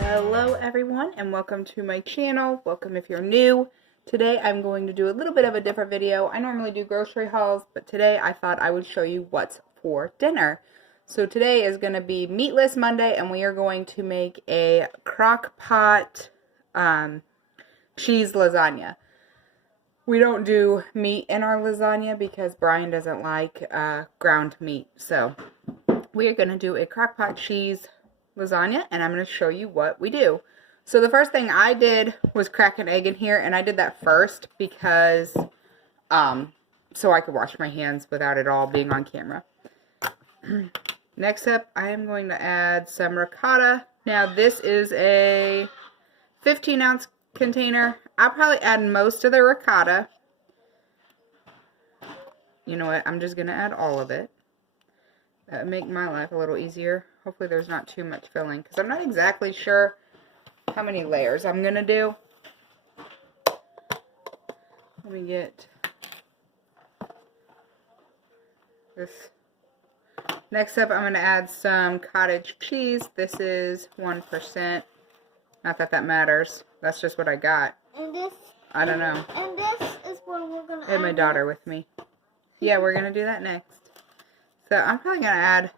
Hello everyone and welcome to my channel. Welcome if you're new. Today I'm going to do a little bit of a different video. I normally do grocery hauls, but today I thought I would show you what's for dinner. So today is going to be Meatless Monday and we are going to make a crock pot cheese lasagna. We don't do meat in our lasagna because Brian doesn't like ground meat. So we are going to do a crock pot cheese lasagna and I'm going to show you what we do. So the first thing I did was crack an egg in here, and I did that first because so I could wash my hands without it all being on camera. Next up, I am going to add some ricotta. Now this is a 15-ounce container. I'll probably add most of the ricotta. You know what? I'm just going to add all of it. That would make my life a little easier. Hopefully there's not too much filling, because I'm not exactly sure how many layers I'm going to do. Let me get this. Next up, I'm going to add some cottage cheese. This is 1%. Not that that matters. That's just what I got. And this, I don't know. And this is what we're going to add. I had my daughter with me. Yeah, we're going to do that next. So I'm probably going to add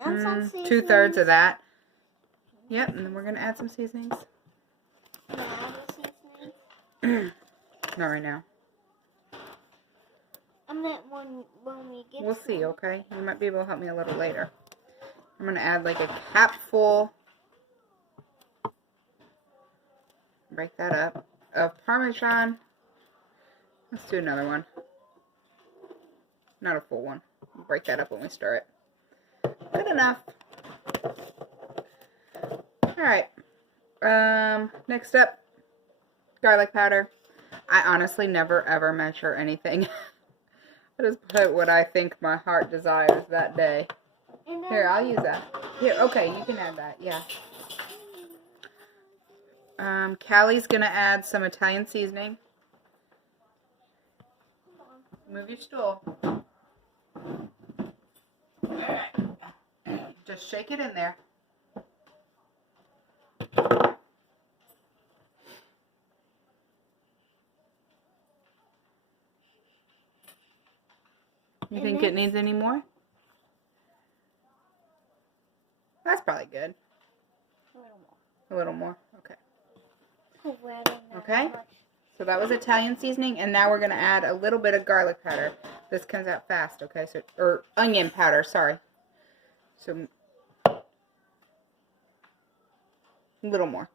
2/3 of that. Yep, and then we're going to add some seasonings. Not right now. I meant when we get We'll see, okay? You might be able to help me a little later. I'm going to add like a capful. Break that up. Of Parmesan. Let's do another one. Not a full one. Break that up when we stir it. Good enough. Alright. Next up, garlic powder. I honestly never ever measure anything. I just put what I think my heart desires that day. Here, I'll use that. Here, okay, you can add that, yeah. Callie's gonna add some Italian seasoning. Move your stool. Just shake it in there. You think it needs any more? That's probably good. A little more. Okay. Okay. So that was Italian seasoning, and now we're going to add a little bit of garlic powder. This comes out fast, okay? So, or onion powder, sorry. So a little more.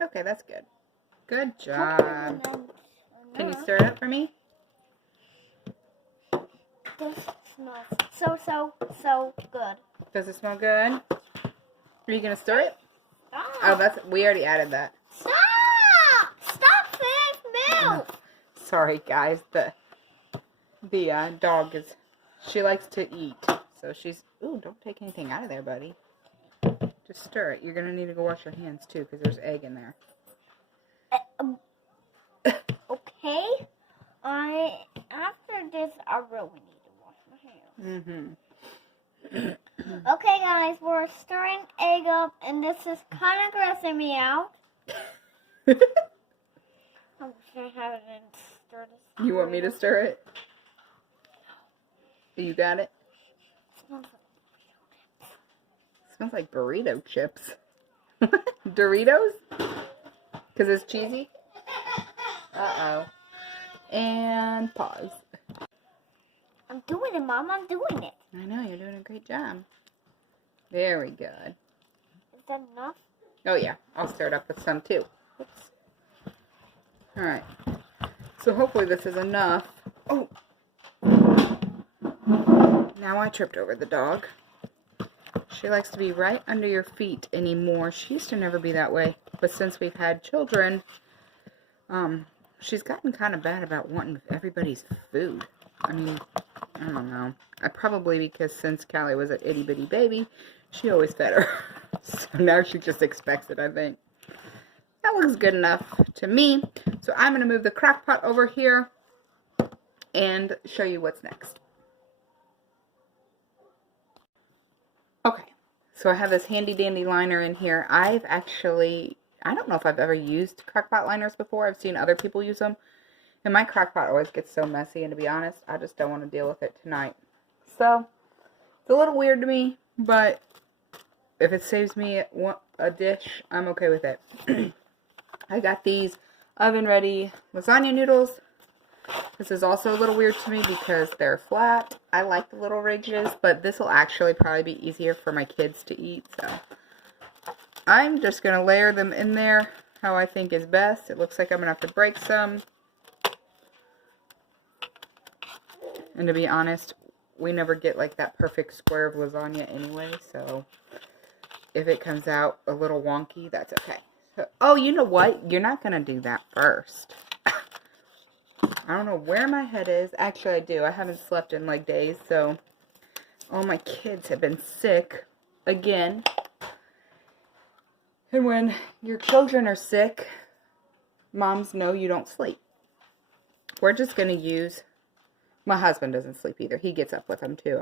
Okay, that's good. Good job. Can you stir it up for me? This smells so good. Does it smell good? Are you gonna stir it? Stop. Oh, we already added that. Stop! Stop finish milk! Sorry, guys. The dog she likes to eat, so she's. Ooh, don't take anything out of there, buddy. Just stir it. You're gonna need to go wash your hands too, because there's egg in there. Okay. After this, I really need to wash my hands. Okay, guys, we're stirring egg up, and this is kind of grossing me out. I wish I hadn't stirred this. You want me to stir it? You got it? Smells like burrito chips. Doritos? Because it's cheesy? Uh-oh. And pause. I'm doing it, Mom. I'm doing it. I know, you're doing a great job. Very good. Is that enough? Oh, yeah. I'll stir it up with some, too. Oops. Alright. So hopefully this is enough. Oh! Now I tripped over the dog. She likes to be right under your feet anymore. She used to never be that way. But since we've had children, she's gotten kind of bad about wanting everybody's food. I mean, I don't know. Probably because since Callie was an itty bitty baby, she always fed her. So now she just expects it, I think. that looks good enough to me. So I'm going to move the crock pot over here and show you what's next. Okay, so I have this handy dandy liner in here. I don't know if I've ever used crock pot liners before. I've seen other people use them. And my crock pot always gets so messy, and to be honest, I just don't want to deal with it tonight. So, it's a little weird to me, but if it saves me a dish, I'm okay with it. I got these oven-ready lasagna noodles. This is also a little weird to me because they're flat. I like the little ridges, but this will actually probably be easier for my kids to eat, so I'm just going to layer them in there how I think is best. It looks like I'm going to have to break some. And to be honest, we never get like that perfect square of lasagna anyway, so if it comes out a little wonky, that's okay. So, oh, you know what? You're not going to do that first. I don't know where my head is. Actually, I do. I haven't slept in like days, so all my kids have been sick again. And when your children are sick, moms know you don't sleep. We're just going to use... My husband doesn't sleep either. He gets up with them too.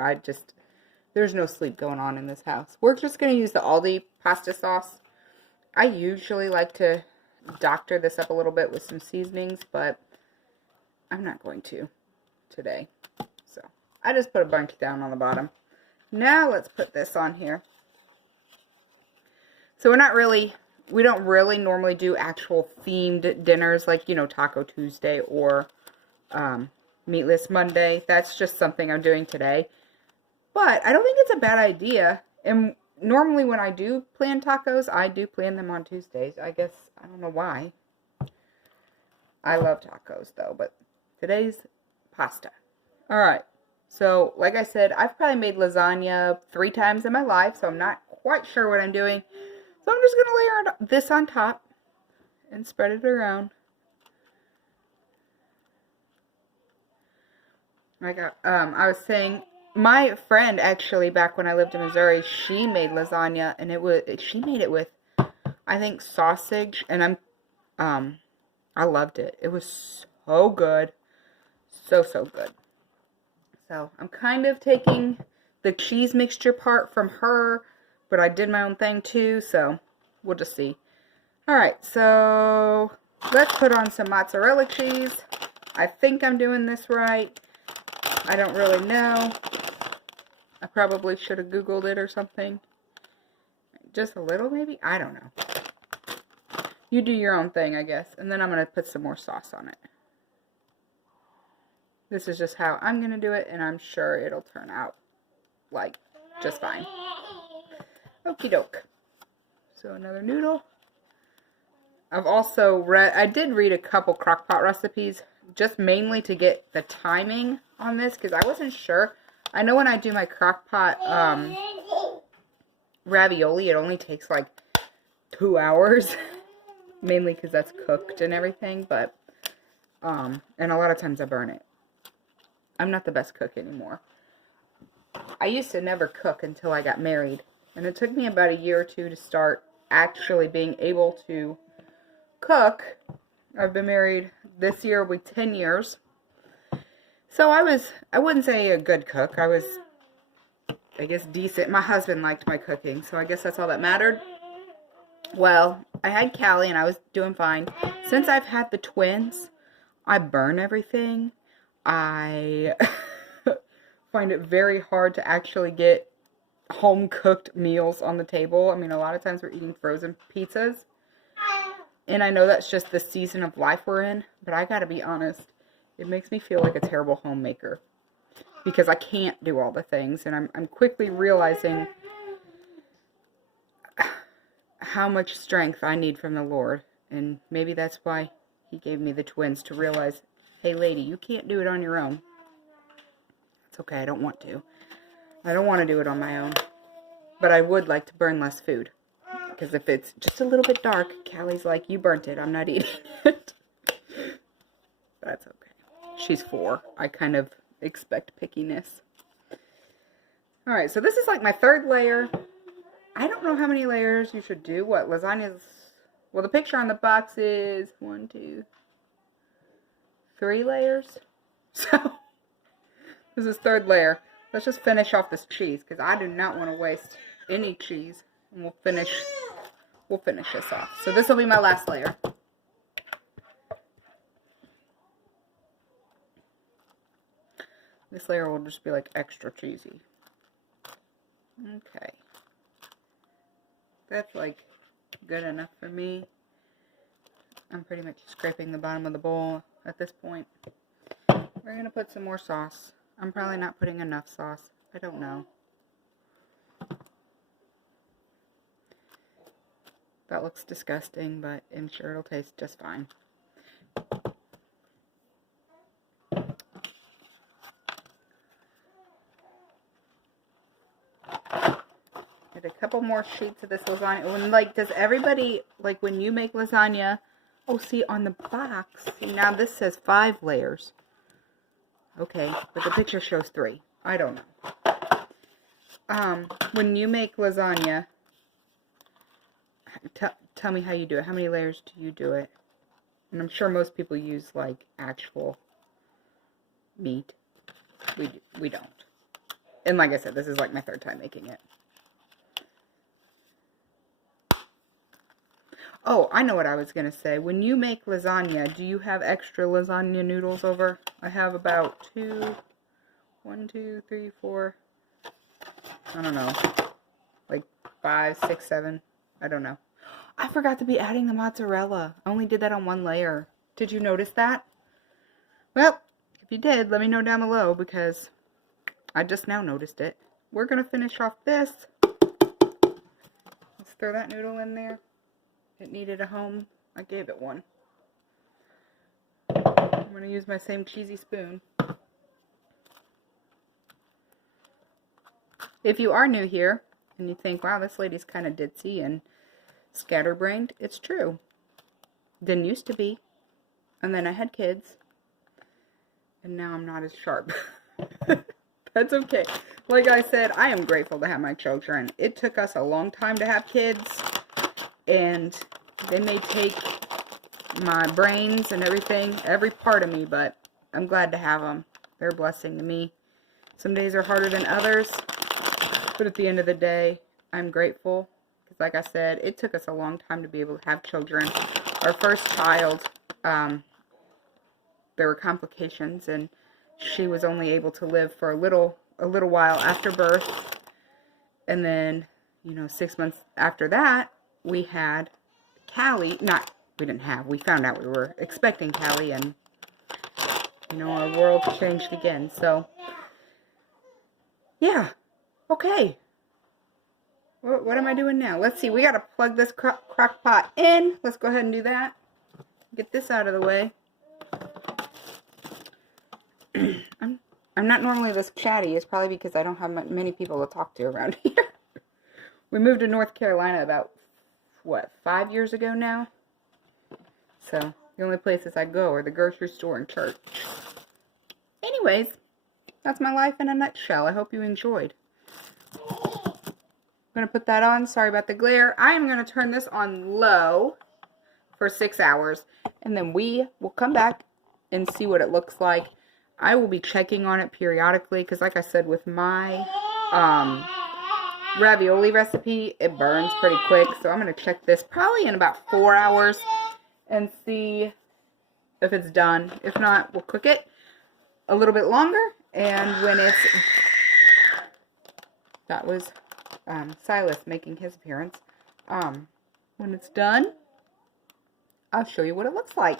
There's no sleep going on in this house. We're just going to use the Aldi pasta sauce. I usually like to doctor this up a little bit with some seasonings, but I'm not going to today. So I just put a bunch down on the bottom. Now let's put this on here. So we don't really normally do actual themed dinners like, Taco Tuesday or Meatless Monday. That's just something I'm doing today. But I don't think it's a bad idea. And normally when I do plan tacos, I do plan them on Tuesdays. I guess, I don't know why. I love tacos though, but today's pasta. Alright, so like I said, I've probably made lasagna 3 times in my life, so I'm not quite sure what I'm doing. So I'm just going to layer this on top and spread it around. I was saying, my friend actually, back when I lived in Missouri, she made lasagna, and she made it with, I think, sausage, and I loved it. It was so good. So good. So, I'm kind of taking the cheese mixture part from her, but I did my own thing too, so we'll just see. Alright, so let's put on some mozzarella cheese. I think I'm doing this right. I don't really know. I probably should have Googled it or something. Just a little, maybe? I don't know. You do your own thing, I guess. And then I'm going to put some more sauce on it. This is just how I'm going to do it, and I'm sure it'll turn out, like, just fine. Okie doke. So another noodle. I did read a couple crock pot recipes, just mainly to get the timing on this, because I wasn't sure. I know when I do my crock pot ravioli, it only takes like 2 hours, mainly because that's cooked and everything, but, and a lot of times I burn it. I'm not the best cook anymore. I used to never cook until I got married, and it took me about a year or two to start actually being able to cook. I've been married this year will be 10 years. So I wouldn't say a good cook. I was, I guess, decent. My husband liked my cooking, so I guess that's all that mattered. Well, I had Callie and I was doing fine. Since I've had the twins, I burn everything. I find it very hard to actually get home-cooked meals on the table. I mean, a lot of times we're eating frozen pizzas. And I know that's just the season of life we're in, but I gotta be honest, it makes me feel like a terrible homemaker. Because I can't do all the things, and I'm quickly realizing how much strength I need from the Lord. And maybe that's why He gave me the twins, to realize, hey lady, you can't do it on your own. It's okay, I don't want to. I don't want to do it on my own. But I would like to burn less food. Because if it's just a little bit dark, Callie's like, you burnt it, I'm not eating it. That's okay. She's 4. I kind of expect pickiness. Alright, so this is like my 3rd layer. I don't know how many layers you should do. What, lasagna's Well, the picture on the box is 1, 2, 3 layers. So this is third layer. Let's just finish off this cheese because I do not want to waste any cheese. And we'll finish this off. So this will be my last layer. This layer will just be like extra cheesy. Okay. That's like good enough for me. I'm pretty much scraping the bottom of the bowl at this point. We're going to put some more sauce. I'm probably not putting enough sauce. I don't know. That looks disgusting, but I'm sure it'll taste just fine. Get a couple more sheets of this lasagna. When, like, does everybody, like, when you make lasagna, oh, see, on the box, see, now this says 5 layers. Okay, but the picture shows 3. I don't know. When you make lasagna, tell me how you do it. How many layers do you do it? And I'm sure most people use, like, actual meat. We don't. And like I said, this is like my 3rd time making it. Oh, I know what I was going to say. When you make lasagna, do you have extra lasagna noodles over? I have about 1, 2, 3, 4, I don't know, like 5, 6, 7, I don't know. I forgot to be adding the mozzarella. I only did that on 1 layer. Did you notice that? Well, if you did, let me know down below because I just now noticed it. We're going to finish off this. Let's throw that noodle in there. It needed a home. I gave it one. I'm going to use my same cheesy spoon. If you are new here and you think, wow, this lady's kind of ditzy and scatterbrained, it's true. Didn't used to be. And then I had kids. And now I'm not as sharp. That's okay. Like I said, I am grateful to have my children. It took us a long time to have kids. And they may take my brains and everything, every part of me, but I'm glad to have them. They're a blessing to me. Some days are harder than others, but at the end of the day, I'm grateful. Because like I said, it took us a long time to be able to have children. Our first child, there were complications, and she was only able to live for a little while after birth. And then, 6 months after that, we had Callie. We found out we were expecting Callie, and, our world changed again. So, yeah. Okay. What am I doing now? Let's see. We got to plug this crock pot in. Let's go ahead and do that. Get this out of the way. I'm not normally this chatty. It's probably because I don't have many people to talk to around here. We moved to North Carolina about 5 years ago now? So, the only places I go are the grocery store and church. Anyways, that's my life in a nutshell. I hope you enjoyed. I'm going to put that on. Sorry about the glare. I am going to turn this on low for 6 hours. And then we will come back and see what it looks like. I will be checking on it periodically. Because like I said, with my ravioli recipe, it burns pretty quick. So I'm going to check this probably in about 4 hours and see if it's done. If not, we'll cook it a little bit longer. And when it's... That was Silas making his appearance. When it's done, I'll show you what it looks like.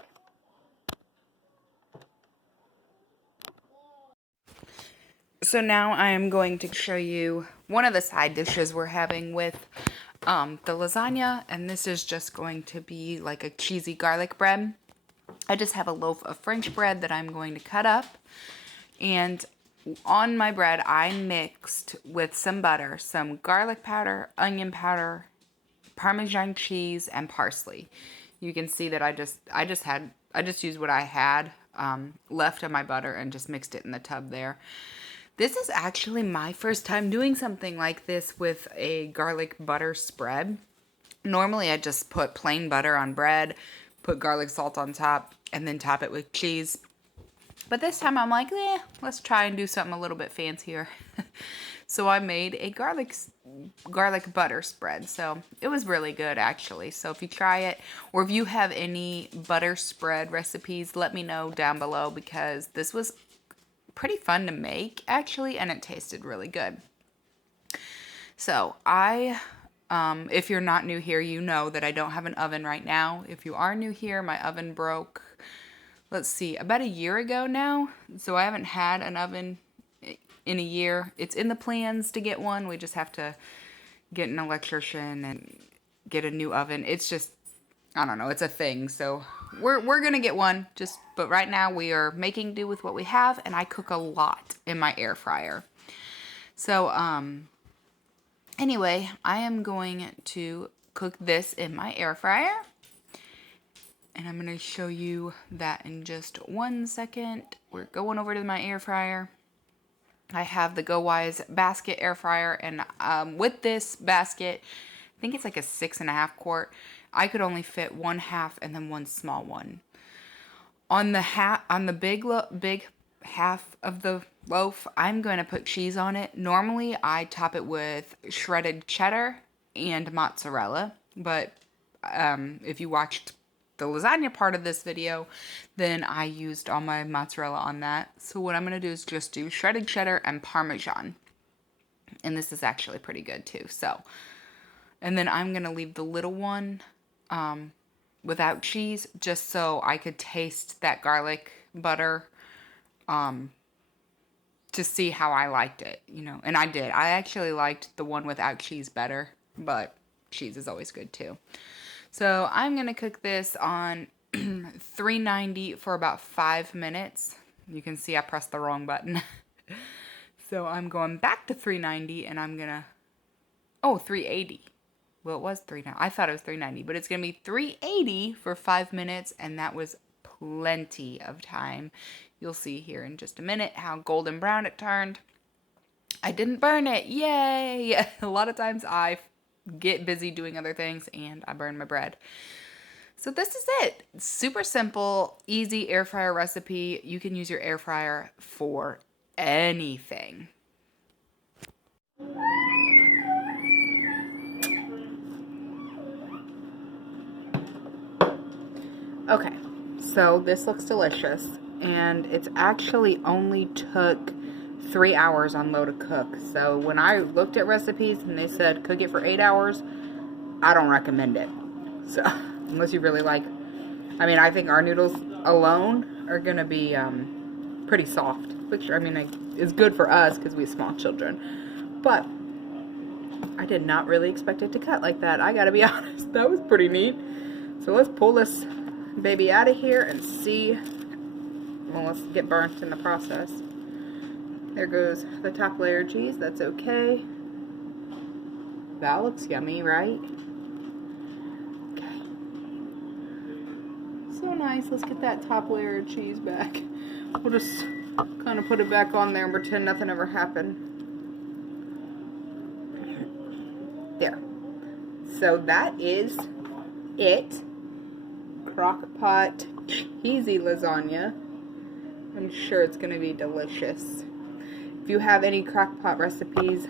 So now I am going to show you one of the side dishes we're having with the lasagna, and this is just going to be like a cheesy garlic bread. I just have a loaf of French bread that I'm going to cut up, and on my bread I mixed with some butter, some garlic powder, onion powder, Parmesan cheese, and parsley. You can see that I just used what I had left of my butter and just mixed it in the tub there. This is actually my first time doing something like this with a garlic butter spread. Normally I just put plain butter on bread, put garlic salt on top, and then top it with cheese. But this time I'm like, let's try and do something a little bit fancier. So I made a garlic butter spread. So it was really good, actually. So if you try it, or if you have any butter spread recipes, let me know down below, because this was pretty fun to make, actually, and it tasted really good. So if you're not new here, you know that I don't have an oven right now. If you are new here, my oven broke, let's see, about a year ago now. So I haven't had an oven in a year. It's in the plans to get one. We just have to get an electrician and get a new oven. It's just, I don't know, it's a thing. So we're going to get one, but right now we are making do with what we have, and I cook a lot in my air fryer. So, anyway, I am going to cook this in my air fryer, and I'm going to show you that in just 1 second. We're going over to my air fryer. I have the Go Wise basket air fryer, and with this basket, I think it's like a 6.5 quart. I could only fit 1/2 and then one small one. On the big half of the loaf, I'm going to put cheese on it. Normally, I top it with shredded cheddar and mozzarella, but if you watched the lasagna part of this video, then I used all my mozzarella on that. So what I'm going to do is just do shredded cheddar and Parmesan. And this is actually pretty good too. So, and then I'm going to leave the little one without cheese, just so I could taste that garlic butter to see how I liked it, and I did. I actually liked the one without cheese better, but cheese is always good too. So I'm going to cook this on 390 for about 5 minutes. You can see I pressed the wrong button. So I'm going back to 390, and I'm going to, 380. Well, it was 390. I thought it was 390, but it's going to be 380 for 5 minutes, and that was plenty of time. You'll see here in just a minute how golden brown it turned. I didn't burn it. Yay! A lot of times I get busy doing other things and I burn my bread. So this is it. Super simple, easy air fryer recipe. You can use your air fryer for anything. Okay, so this looks delicious, and it's actually only took 3 hours on low to cook. So when I looked at recipes and they said cook it for 8 hours, I don't recommend it. So unless you really like, I think our noodles alone are gonna be pretty soft, which is good for us because we have small children. But I did not really expect it to cut like that. I gotta be honest, that was pretty neat. So let's pull this baby out of here and see. Well, let's get burnt in the process. There goes the top layer of cheese. That's okay. That looks yummy, right? Okay. So nice. Let's get that top layer of cheese back. We'll just kind of put it back on there and pretend nothing ever happened. There. So that is it. Crock pot cheesy lasagna. I'm sure it's going to be delicious. If you have any crock pot recipes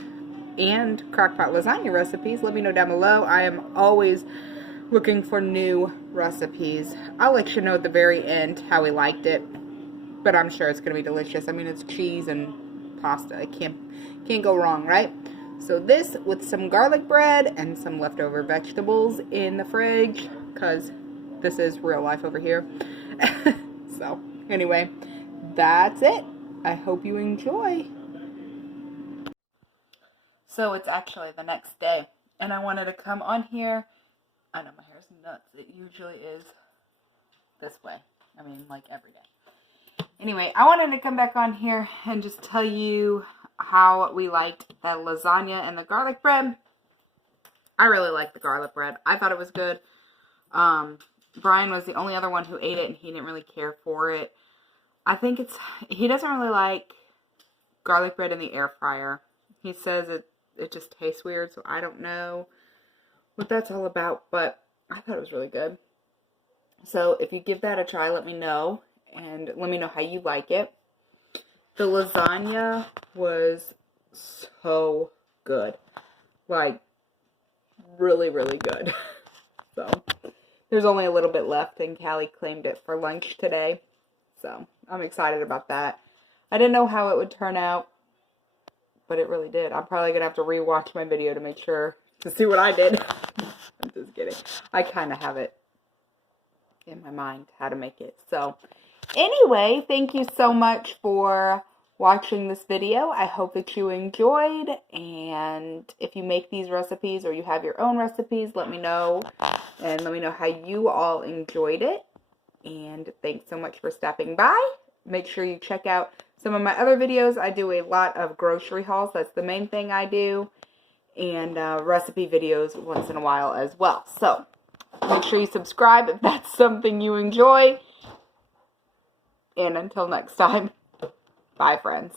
and crock pot lasagna recipes, let me know down below. I am always looking for new recipes. I'll let you know at the very end how we liked it, but I'm sure it's going to be delicious. It's cheese and pasta. It can't go wrong, right? So this with some garlic bread and some leftover vegetables in the fridge, because this is real life over here. So anyway, that's it. I hope you enjoy. So it's actually the next day, and I wanted to come on here. I know my hair's nuts. It usually is this way. Like every day. Anyway, I wanted to come back on here and just tell you how we liked the lasagna and the garlic bread. I really liked the garlic bread. I thought it was good. Brian was the only other one who ate it, and he didn't really care for it. I think he doesn't really like garlic bread in the air fryer. He says it just tastes weird, so I don't know. what that's all about, but I thought it was really good. So if you give that a try, let me know, and let me know how you like it. The lasagna was so good. Like, really, really good. So, there's only a little bit left, and Callie claimed it for lunch today. So, I'm excited about that. I didn't know how it would turn out, but it really did. I'm probably going to have to rewatch my video to make sure to see what I did. I'm just kidding. I kind of have it in my mind how to make it. So, anyway, thank you so much for watching this video. I hope that you enjoyed, and if you make these recipes or you have your own recipes, let me know, and let me know how you all enjoyed it. And thanks so much for stopping by. Make sure you check out some of my other videos. I do a lot of grocery hauls. That's the main thing I do, and recipe videos once in a while as well. So make sure you subscribe if that's something you enjoy. And until next time, bye, friends.